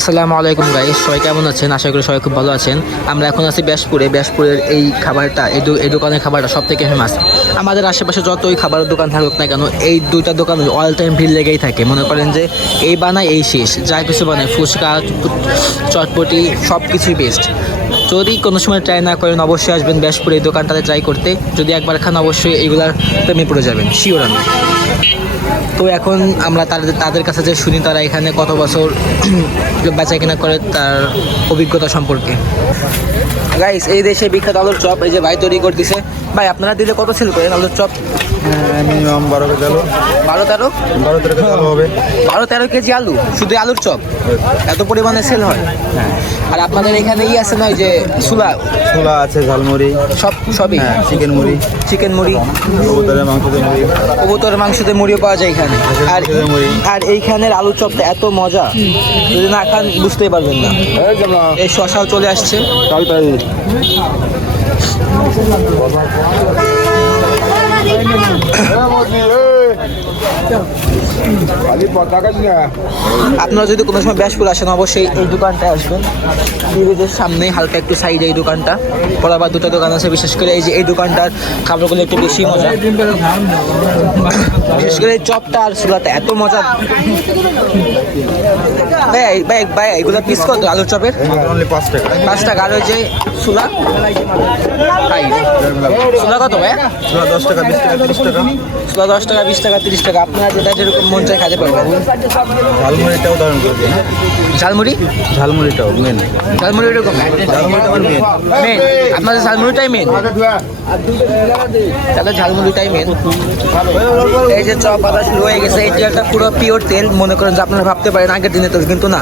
আসসালামু আলাইকুম গাইস সবাই কেমন আছেন? আশা করি সবাই খুব ভালো আছেন। আমরা এখন আছি ব্যাসপুরে। ব্যাসপুরের এই খাবারটা, এই এই দোকানের খাবারটা সব থেকে ফেমাস আমাদের আশেপাশে যতই খাবারের দোকান থাকুক না কেন, এই দুইটা দোকান অল টাইম ভিড় লেগেই থাকে। মনে করেন যে এই বানায়, এই শেষ। যা কিছু বানায়, ফুচকা চটপটি সব কিছুই বেস্ট যদি কোনো সময় ট্রাই না করেন, অবশ্যই আসবেন ব্যাসপুরে এই দোকানটাতে ট্রাই করতে। যদি একবার খান, অবশ্যই এইগুলার প্রেমে পড়ে যাবেন। শিওর আমি। তো এখন আমরা তাদের তাদের কাছে যে শুনি তারা এখানে কত বছর বেচা কেনা করে তার অভিজ্ঞতা সম্পর্কে। গাইস এই দেশে বিখ্যাত আলুর চপ এই যে ভাই তৈরি করতেছে। ভাই আপনারা দিলে কত সেল করেন আলুর চপ? মিনিমাম বারো কেজি আলু। বারো তেরো? বারো তেরো কেজি আলু হবে। বারো তেরো কেজি আলু? শুধু আলুর চপ? এত পরিমাণে সেল হয়? আর আপনাদের এখানে ই আছে নয় যে সুলা সুলা আছে ঝালমুড়ি। সব সবই? হ্যাঁ চিকেন মুড়ি। চিকেন মুড়ি। কবুতরের মাংস দিয়ে মুড়ি। কবুতর মাংসতে মুড়িও পাওয়া যায় এখানে। আর আর এইখানের আলু চপটা এত মজা যদি না খান বুঝতেই পারবেন না। এই শশাও চলে আসছে। আপনারা যদি কোনো সময় ব্যাসপুর আসেন অবশ্যই এই দোকানটায় আসবেন। ব্রিজের সামনে হালকা একটু সাইডে এই দোকানটা। পর আবার দুটো দোকান আছে বিশেষ করে এই যে এই দোকানটার খাবারগুলো একটু বেশি মজা। বিশেষ করে এই চপটা আর সুলাটা এত মজা। ভাই ভাই ভাই এগুলো পিস কত? আলুর চপের? পাঁচ টাকা। আর ওই যে সুলা সুলা কত ভাই? ছোলা দশ টাকা বিশ টাকা তিরিশ টাকা। সুলা দশ টাকা বিশ টাকা তিরিশ টাকা আপনারা যেটা যেরকম মন চাই খেতে পারবেন। ঝালমুড়িটাও উদাহরণ করে দিই হ্যাঁ? ঝালমুড়ি? ঝালমুড়িটাও মেন ঝালমুড়ি মেন মেন আপনাদের ঝালমুড়িটাই মেন তাহলে ঝালমুড়িটাই মেন এই যে চপ আদা শুরু হয়ে গেছে এই তেলটা পুরো পিওর তেল। মনে করেন যে আপনারা ভাবতে পারেন আগের দিনে তো কিন্তু না।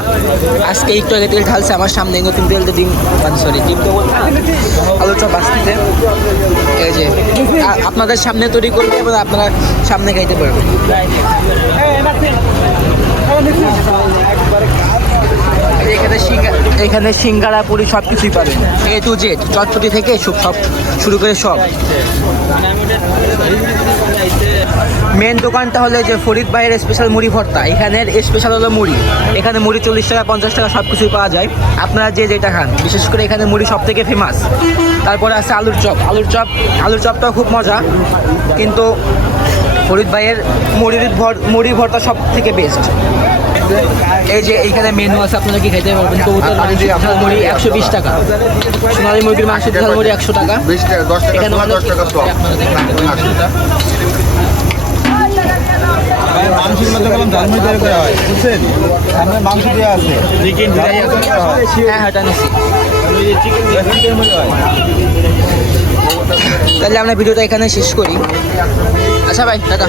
আজকে একটু আগে তেল ঢালছে আমার সামনে নতুন তেলতে ডিম সরি ডিম তো। আলু চপ আসতেছে। এই যে আপনাদের সামনে তৈরি করবে এবং আপনারা সামনে খাইতে পারবেন। এখানে সিঙ্গা এখানে সিঙ্গারা পুরি সব কিছুই পাবেন। এ টু জেড চটপটি থেকে সব সব শুরু করে সব। মেন দোকানটা হলো যে ফরিদ ভাইয়ের স্পেশাল মুড়ি ভর্তা। এখানের স্পেশাল হলো মুড়ি। এখানে মুড়ি চল্লিশ টাকা পঞ্চাশ টাকা সব কিছুই পাওয়া যায়। আপনারা যে যেটা খান বিশেষ করে এখানে মুড়ি সব থেকে ফেমাস তারপরে আছে আলুর চপ। আলুর চপ আলুর চপটাও খুব মজা। কিন্তু ফরিদ ভাইয়ের মুড়ির ভর মুড়ি ভর্তা সব থেকে বেস্ট এই যে এইখানে মেনু আছে আপনারা কি খেতে পারবেন? কবুতর ঝালমুড়ি একশো বিশ টাকা। সোনালী মুরগির মাংসের ঝালমুড়ি একশো টাকা। এখানে দশ টাকা সব আপনারা দেখবেন। মাংসের মধ্যে কোনো ঝালমুড়ি তৈরি করা হয় বুঝছেন? সামনে মাংস দেওয়া আছে। চিকেন হ্যাঁ। হ্যাঁ তাহলে আমরা ভিডিওটা এখানে শেষ করি। আচ্ছা ভাই দাদা